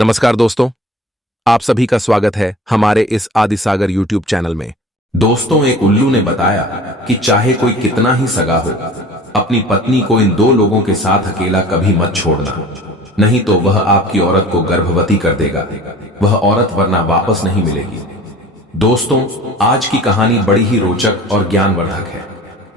नमस्कार दोस्तों, आप सभी का स्वागत है हमारे इस आदिसागर यूट्यूब चैनल में। दोस्तों, एक उल्लू ने बताया कि चाहे कोई कितना ही सगा हो, अपनी पत्नी को इन दो लोगों के साथ अकेला कभी मत छोड़ना, नहीं तो वह आपकी औरत को गर्भवती कर देगा। वह औरत वरना वापस नहीं मिलेगी। दोस्तों, आज की कहानी बड़ी ही रोचक और ज्ञानवर्धक है।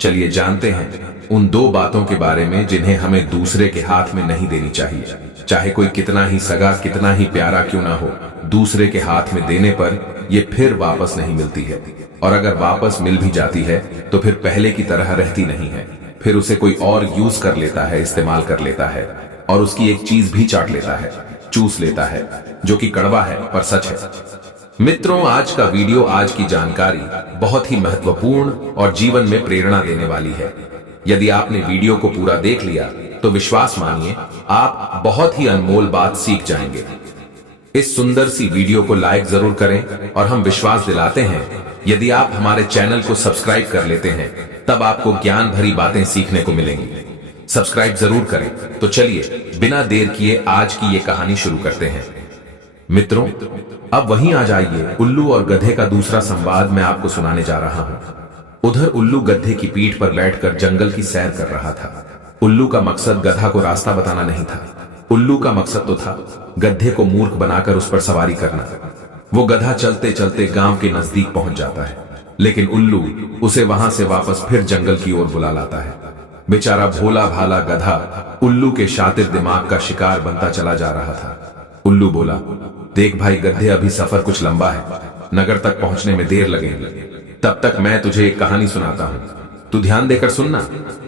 चलिए जानते हैं उन दो बातों के बारे में जिन्हें हमें दूसरे के हाथ में नहीं देनी चाहिए। चाहे कोई कितना ही सगा, कितना ही प्यारा क्यों ना हो, दूसरे के हाथ में देने पर ये फिर वापस नहीं मिलती है। और अगर वापस मिल भी जाती है तो फिर पहले की तरह रहती नहीं है। फिर उसे कोई और यूज कर लेता है, इस्तेमाल कर लेता है और उसकी एक चीज भी चाट लेता है, चूस लेता है, जो कि कड़वा है पर सच है। मित्रों, आज का वीडियो, आज की जानकारी बहुत ही महत्वपूर्ण और जीवन में प्रेरणा देने वाली है। यदि आपने वीडियो को पूरा देख लिया तो विश्वास मानिए आप बहुत ही अनमोल बात सीख जाएंगे। इस सुंदर सी वीडियो को लाइक जरूर करें और हम विश्वास दिलाते हैं यदि आप हमारे चैनल को सब्सक्राइब कर लेते हैं तब आपको ज्ञान भरी बातें सीखने को मिलेंगी। सब्सक्राइब जरूर करें। तो चलिए बिना देर किए आज की ये कहानी शुरू करते हैं। मित्रों, अब वहीं आ जाइए। उल्लू और गधे का दूसरा संवाद मैं आपको सुनाने जा रहा हूं। उधर उल्लू गधे की पीठ पर बैठकर जंगल की सैर कर रहा था। उल्लू का मकसद गधा को रास्ता बताना नहीं था। उल्लू का मकसद तो था गधे को मूर्ख बनाकर उस पर सवारी करना। वो गधा चलते चलते गांव के नजदीक पहुंच जाता है, लेकिन उल्लू उसे वहां से वापस फिर जंगल की ओर बुला लाता है। बेचारा भोला भाला गधा उल्लू के शातिर दिमाग का शिकार बनता चला जा रहा था। उल्लू बोला, देख भाई गधे, अभी सफर कुछ लंबा है, नगर तक पहुंचने में देर लगेगी। तब तक मैं तुझे एक कहानी सुनाता हूं, तू ध्यान देकर सुनना।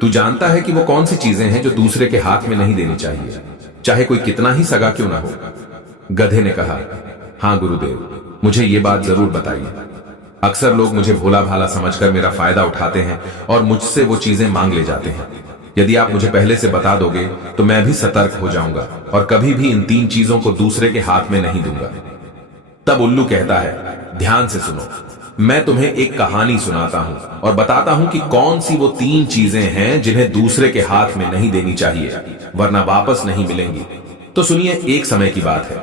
तू जानता है कि वो कौन सी चीजें हैं जो दूसरे के हाथ में नहीं देनी चाहिए, चाहे कोई कितना ही सगा क्यों ना हो। गधे ने कहा, हाँ गुरुदेव, मुझे ये बात जरूर बताइए। अक्सर लोग मुझे भोला भाला समझकर मेरा फायदा उठाते हैं और मुझसे वो चीजें मांग ले जाते हैं। यदि आप मुझे पहले से बता दोगे तो मैं भी सतर्क हो जाऊंगा और कभी भी इन तीन चीजों को दूसरे के हाथ में नहीं दूंगा। तब उल्लू कहता है, ध्यान से सुनो, मैं तुम्हें एक कहानी सुनाता हूं और बताता हूं कि कौन सी वो तीन चीजें हैं जिन्हें दूसरे के हाथ में नहीं देनी चाहिए, वरना वापस नहीं मिलेंगी। तो सुनिए, एक समय की बात है।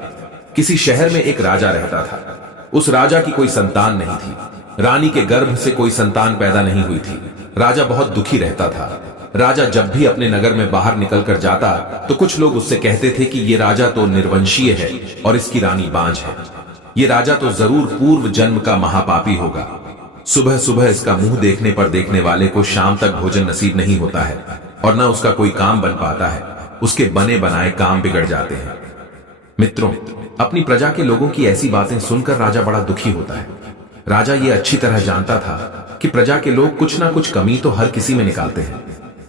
किसी शहर में एक राजा रहता था। उस राजा की कोई संतान नहीं थी। रानी के गर्भ से कोई संतान पैदा नहीं हुई थी। राजा बहुत दुखी रहता था। राजा जब भी अपने नगर में बाहर निकलकर जाता तो कुछ लोग उससे कहते थे कि ये राजा तो निर्वंशीय है और इसकी रानी बांझ है। ये राजा तो जरूर पूर्व जन्म का महापापी होगा। सुबह सुबह इसका मुंह देखने पर देखने वाले को शाम तक भोजन नसीब नहीं होता है और न उसका कोई काम बन पाता है। उसके बने बनाए काम बिगड़ जाते हैं। मित्रों, अपनी प्रजा के लोगों की ऐसी बातें सुनकर राजा बड़ा दुखी होता है। राजा ये अच्छी तरह जानता था कि प्रजा के लोग कुछ ना कुछ कमी तो हर किसी में निकालते हैं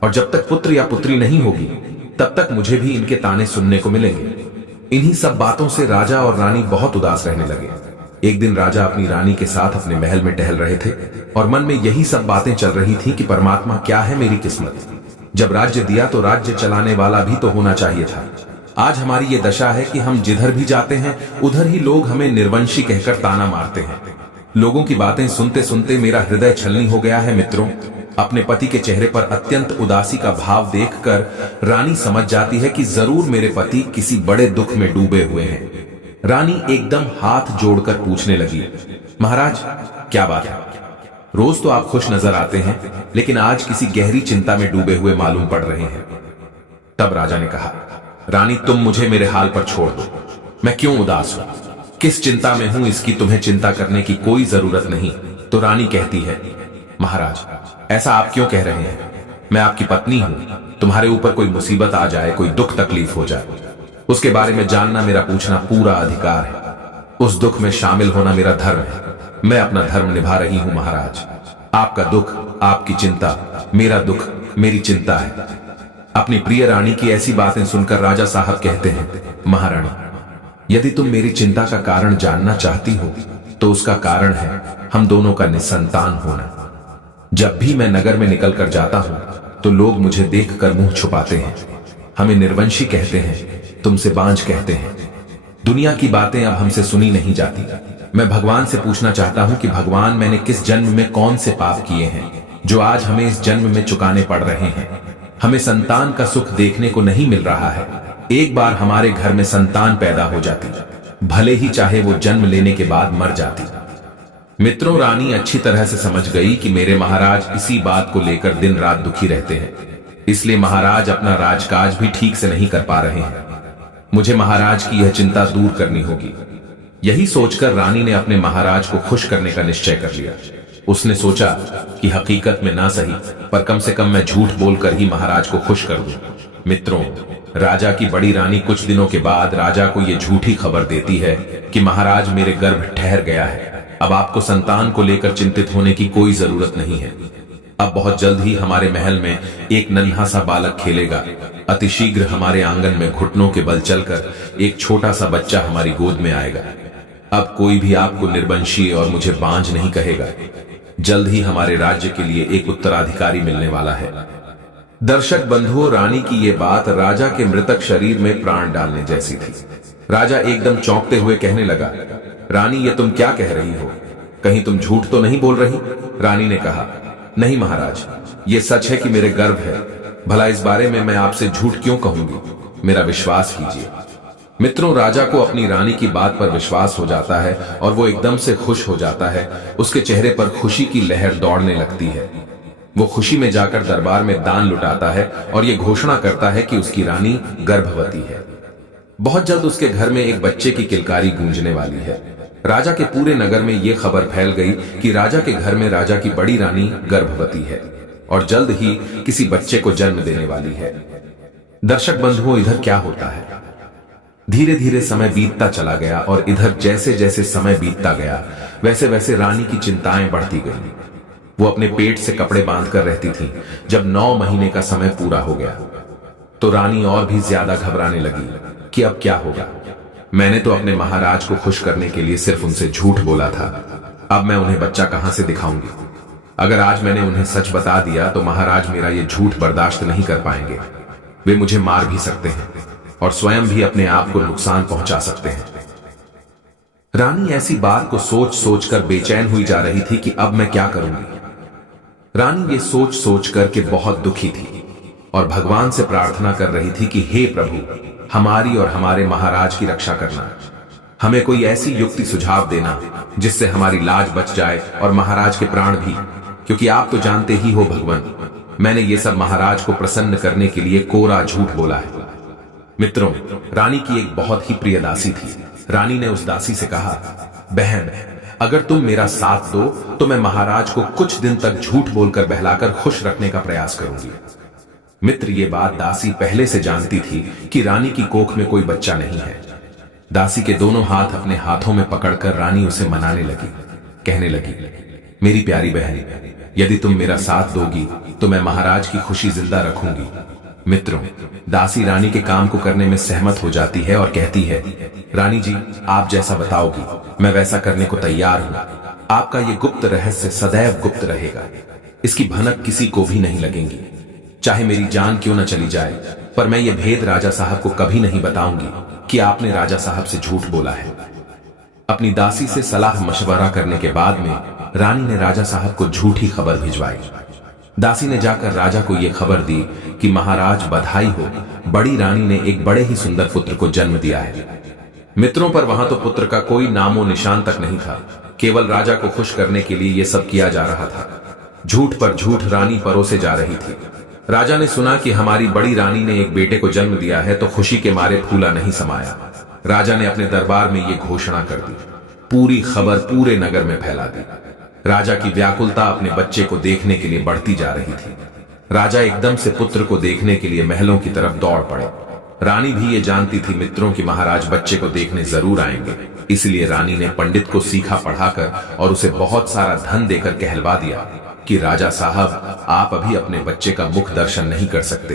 और जब तक पुत्र या पुत्री नहीं होगी तब तक मुझे भी इनके ताने सुनने को मिलेंगे। इन्हीं सब बातों से राजा और रानी बहुत उदास रहने लगे। एक दिन राजा अपनी रानी के साथ अपने महल में टहल रहे थे और मन में यही सब बातें चल रही थी कि परमात्मा, क्या है मेरी किस्मत। जब राज्य दिया तो राज्य चलाने वाला भी तो होना चाहिए था। आज हमारी ये दशा है कि हम जिधर भी जाते हैं उधर ही लोग हमें निर्वंशी कहकर ताना मारते हैं। लोगों की बातें सुनते सुनते मेरा हृदय छलनी हो गया है। मित्रों, अपने पति के चेहरे पर अत्यंत उदासी का भाव देखकर रानी समझ जाती है कि जरूर मेरे पति किसी बड़े दुख में डूबे हुए हैं। रानी एकदम हाथ जोड़कर पूछने लगी, महाराज क्या बात है? रोज तो आप खुश नजर आते हैं, लेकिन आज किसी गहरी चिंता में डूबे हुए मालूम पड़ रहे हैं। तब राजा ने कहा, रानी तुम मुझे मेरे हाल पर छोड़ दो। मैं क्यों उदास हूं, किस चिंता में हूं, इसकी तुम्हें चिंता करने की कोई जरूरत नहीं। तो रानी कहती है, महाराज ऐसा आप क्यों कह रहे हैं? मैं आपकी पत्नी हूं। तुम्हारे ऊपर कोई मुसीबत आ जाए, कोई दुख तकलीफ हो जाए, उसके बारे में जानना मेरा पूछना पूरा अधिकार है। उस दुख में शामिल होना मेरा धर्म है। मैं अपना धर्म निभा रही हूं महाराज। आपका दुख, आपकी चिंता मेरा दुख, मेरी चिंता है। अपनी प्रिय रानी की ऐसी बातें सुनकर राजा साहब कहते हैं, महारानी यदि तुम मेरी चिंता का कारण जानना चाहती हो तो उसका कारण है हम दोनों का निसंतान होना। जब भी मैं नगर में निकलकर जाता हूं तो लोग मुझे देखकर मुंह छुपाते हैं, हमें निर्वंशी कहते हैं, तुमसे बांझ कहते हैं। दुनिया की बातें अब हमसे सुनी नहीं जाती। मैं भगवान से पूछना चाहता हूं कि भगवान, मैंने किस जन्म में कौन से पाप किए हैं जो आज हमें इस जन्म में चुकाने पड़ रहे हैं। हमें संतान का सुख देखने को नहीं मिल रहा है। एक बार हमारे घर में संतान पैदा हो जाती, भले ही चाहे वो जन्म लेने के बाद मर जाती। मित्रों, रानी अच्छी तरह से समझ गई कि मेरे महाराज इसी बात को लेकर दिन रात दुखी रहते हैं, इसलिए महाराज अपना राजकाज भी ठीक से नहीं कर पा रहे हैं। मुझे महाराज की यह चिंता दूर करनी होगी। यही सोचकर रानी ने अपने महाराज को खुश करने का निश्चय कर लिया। उसने सोचा कि हकीकत में ना सही, पर कम से कम मैं झूठ बोलकर ही महाराज को खुश कर दूं। मित्रों, राजा की बड़ी रानी कुछ दिनों के बाद राजा को यह झूठी खबर देती है कि महाराज मेरे गर्भ ठहर गया है, अब आपको संतान को लेकर चिंतित होने की कोई जरूरत नहीं है। अब बहुत जल्द ही हमारे महल में एक नन्हा सा बालक खेलेगा। अतिशीघ्र हमारे आंगन में घुटनों के बल चलकर एक छोटा सा बच्चा हमारी गोद में आएगा। अब कोई भी आपको निर्वंशी और मुझे बांझ नहीं कहेगा। जल्द ही हमारे राज्य के लिए एक उत्तराधिकारी मिलने वाला है। दर्शक बंधुओं, रानी की ये बात राजा के मृतक शरीर में प्राण डालने जैसी थी। राजा एकदम चौंकते हुए कहने लगा, रानी, ये तुम क्या कह रही हो? कहीं तुम झूठ तो नहीं बोल रही? रानी ने कहा, नहीं महाराज, ये सच है कि मेरे गर्भ है। भला इस बारे में मैं आपसे झूठ क्यों कहूंगी? मेरा विश्वास कीजिए। मित्रों, राजा को अपनी रानी की बात पर विश्वास हो जाता है और वो एकदम से खुश हो जाता है। उसके चेहरे पर खुशी की लहर दौड़ने लगती है। वो खुशी में जाकर दरबार में दान लुटाता है और ये घोषणा करता है कि उसकी रानी गर्भवती है। बहुत जल्द उसके घर में एक बच्चे की किलकारी गूंजने वाली है। राजा के पूरे नगर में यह खबर फैल गई कि राजा के घर में राजा की बड़ी रानी गर्भवती है और जल्द ही किसी बच्चे को जन्म देने वाली है। दर्शक बंधुओं, इधर क्या होता है? धीरे धीरे समय बीतता चला गया और इधर जैसे जैसे समय बीतता गया वैसे वैसे रानी की चिंताएं बढ़ती गईं। वो अपने पेट से कपड़े बांधकर रहती थी। जब 9 महीने का समय पूरा हो गया तो रानी और भी ज्यादा घबराने लगी कि अब क्या होगा। मैंने तो अपने महाराज को खुश करने के लिए सिर्फ उनसे झूठ बोला था, अब मैं उन्हें बच्चा कहां से दिखाऊंगी? अगर आज मैंने उन्हें सच बता दिया तो महाराज मेरा ये झूठ बर्दाश्त नहीं कर पाएंगे। वे मुझे मार भी सकते हैं और स्वयं भी अपने आप को नुकसान पहुंचा सकते हैं। रानी ऐसी बात को सोच सोच कर बेचैन हुई जा रही थी कि अब मैं क्या करूंगी। रानी ये सोच सोच कर के बहुत दुखी थी और भगवान से प्रार्थना कर रही थी कि हे प्रभु, हमारी और हमारे महाराज की रक्षा करना। हमें कोई ऐसी युक्ति सुझाव देना जिससे हमारी लाज बच जाए और महाराज के प्राण भी, क्योंकि आप तो जानते ही हो भगवान, मैंने ये सब महाराज को प्रसन्न करने के लिए कोरा झूठ बोला है। मित्रों, रानी की एक बहुत ही प्रिय दासी थी। रानी ने उस दासी से कहा, बहन, अगर तुम मेरा साथ दो तो मैं महाराज को कुछ दिन तक झूठ बोलकर बहलाकर खुश रखने का प्रयास करूंगी। मित्र, ये बात दासी पहले से जानती थी कि रानी की कोख में कोई बच्चा नहीं है। दासी के दोनों हाथ अपने हाथों में पकड़कर रानी उसे मनाने लगी, कहने लगी, मेरी प्यारी बहन, यदि तुम मेरा साथ दोगी तो मैं महाराज की खुशी जिंदा रखूंगी। मित्रों, दासी रानी के काम को करने में सहमत हो जाती है और कहती है, रानी जी, आप जैसा बताओगी मैं वैसा करने को तैयार हूं। आपका ये गुप्त रहस्य सदैव गुप्त रहेगा, इसकी भनक किसी को भी नहीं लगेगी। चाहे मेरी जान क्यों न चली जाए, पर मैं ये भेद राजा साहब को कभी नहीं बताऊंगी कि आपने राजा साहब से झूठ बोला है। अपनी दासी से सलाह मशवरा करने के बाद में रानी ने राजा साहब को झूठी खबर भिजवाई। दासी ने जाकर राजा को यह खबर दी कि महाराज बधाई हो, बड़ी रानी ने एक बड़े ही सुंदर पुत्र को जन्म दिया है। मित्रों, पर वहां तो पुत्र का कोई नामो निशान तक नहीं था। केवल राजा को खुश करने के लिए यह सब किया जा रहा था। झूठ पर झूठ रानी परोसे जा रही थी। राजा ने सुना कि हमारी बड़ी रानी ने एक बेटे को जन्म दिया है तो खुशी के मारे फूला नहीं समाया। राजा ने अपने दरबार में यह घोषणा कर दी। पूरी खबर पूरे नगर में फैला दी। राजा की व्याकुलता अपने बच्चे को देखने के लिए बढ़ती जा रही थी। राजा एकदम से पुत्र को देखने के लिए महलों की तरफ दौड़ पड़े। रानी भी ये जानती थी मित्रों कि महाराज बच्चे को देखने जरूर आएंगे, इसलिए रानी ने पंडित को सीखा पढ़ाकर और उसे बहुत सारा धन देकर कहलवा दिया कि राजा साहब, आप अभी अपने बच्चे का मुख दर्शन नहीं कर सकते।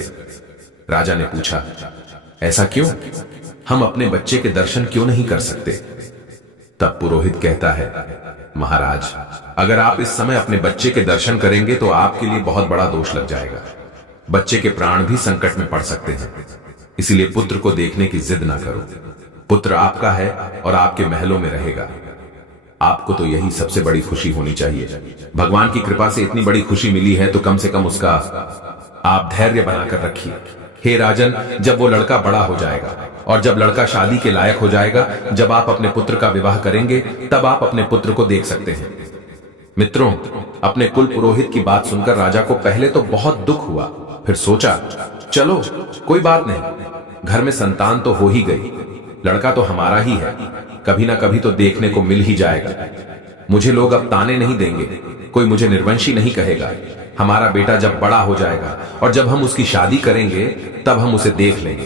राजा ने पूछा, ऐसा क्यों? हम अपने बच्चे के दर्शन क्यों नहीं कर सकते? तब पुरोहित कहता है, महाराज, अगर आप इस समय अपने बच्चे के दर्शन करेंगे तो आपके लिए बहुत बड़ा दोष लग जाएगा। बच्चे के प्राण भी संकट में पड़ सकते हैं, इसलिए पुत्र को देखने की जिद ना करो। पुत्र आपका है और आपके महलों में रहेगा। आपको तो यही सबसे बड़ी खुशी होनी चाहिए। भगवान की कृपा से इतनी बड़ी खुशी मिली है तो कम से कम उसका आप धैर्य बनाकर रखिए। हे राजन, जब वो लड़का बड़ा हो जाएगा और जब लड़का शादी के लायक हो जाएगा, जब आप अपने पुत्र का विवाह करेंगे, तब आप अपने पुत्र को देख सकते हैं। मित्रों, अपने कुल पुरोहित की बात सुनकर राजा को पहले तो बहुत दुख हुआ, फिर सोचा, चलो कोई बात नहीं, घर में संतान तो हो ही गई, लड़का तो हमारा ही है, कभी ना कभी तो देखने को मिल ही जाएगा। मुझे लोग अब ताने नहीं देंगे, कोई मुझे निर्वंशी नहीं कहेगा। हमारा बेटा जब बड़ा हो जाएगा और जब हम उसकी शादी करेंगे, तब हम उसे देख लेंगे।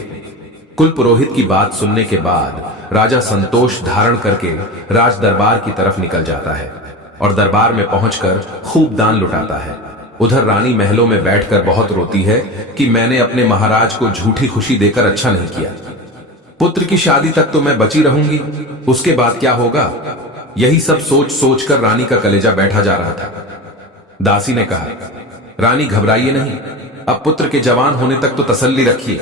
कुल पुरोहित की बात सुनने के बाद राजा संतोष धारण करके राज दरबार की तरफ निकल जाता है और दरबार में पहुंचकर खूब दान लुटाता है। उधर रानी महलों में बैठकर बहुत रोती है कि मैंने अपने महाराज को झूठी खुशी देकर अच्छा नहीं किया। पुत्र की शादी तक तो मैं बची रहूंगी, उसके बाद क्या होगा? यही सब सोच सोचकर रानी का कलेजा बैठा जा रहा था। दासी ने कहा, रानी घबराइए नहीं, अब पुत्र के जवान होने तक तो तसल्ली रखिए,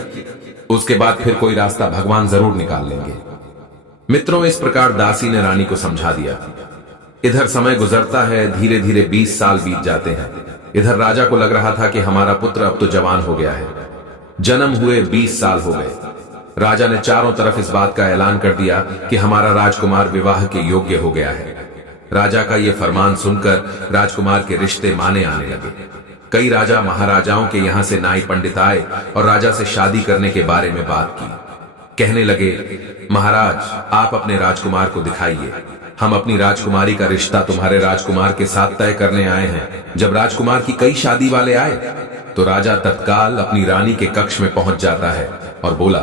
उसके बाद फिर कोई रास्ता भगवान जरूर निकाल लेंगे। मित्रों, इस प्रकार दासी ने रानी को समझा दिया। इधर समय गुजरता है, धीरे धीरे 20 साल बीत जाते हैं। इधर राजा को लग रहा था कि हमारा पुत्र अब तो जवान हो गया है। जन्म हुए 20 साल हो गए। राजा ने चारों तरफ इस बात का ऐलान कर दिया कि हमारा राजकुमार विवाह के योग्य हो गया है। राजा का यह फरमान सुनकर राजकुमार के रिश्ते माने आने लगे। कई राजा महाराजाओं के यहां से नाई पंडित आए और राजा से शादी करने के बारे में बात की। कहने लगे, महाराज, आप अपने राजकुमार को दिखाइए, हम अपनी राजकुमारी का रिश्ता तुम्हारे राजकुमार के साथ तय करने आए हैं। जब राजकुमार की कई शादी वाले आए तो राजा तत्काल अपनी रानी के कक्ष में पहुंच जाता है और बोला,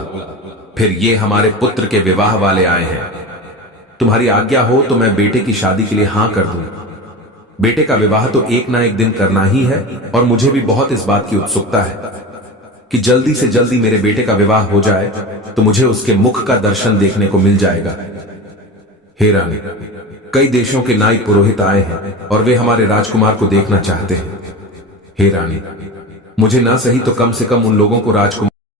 फिर ये हमारे पुत्र के विवाह वाले आए हैं, तुम्हारी आज्ञा हो तो मैं बेटे की शादी के लिए हां कर दूं। बेटे का विवाह तो एक ना एक दिन करना ही है और मुझे भी बहुत इस बात की उत्सुकता है कि जल्दी से जल्दी मेरे बेटे का विवाह हो जाए तो मुझे उसके मुख का दर्शन देखने को मिल जाएगा। हे रानी, कई देशों के नाई पुरोहित आए हैं और वे हमारे राजकुमार को देखना चाहते हैं। हे रानी, मुझे ना सही तो कम से कम उन लोगों को राजकुमार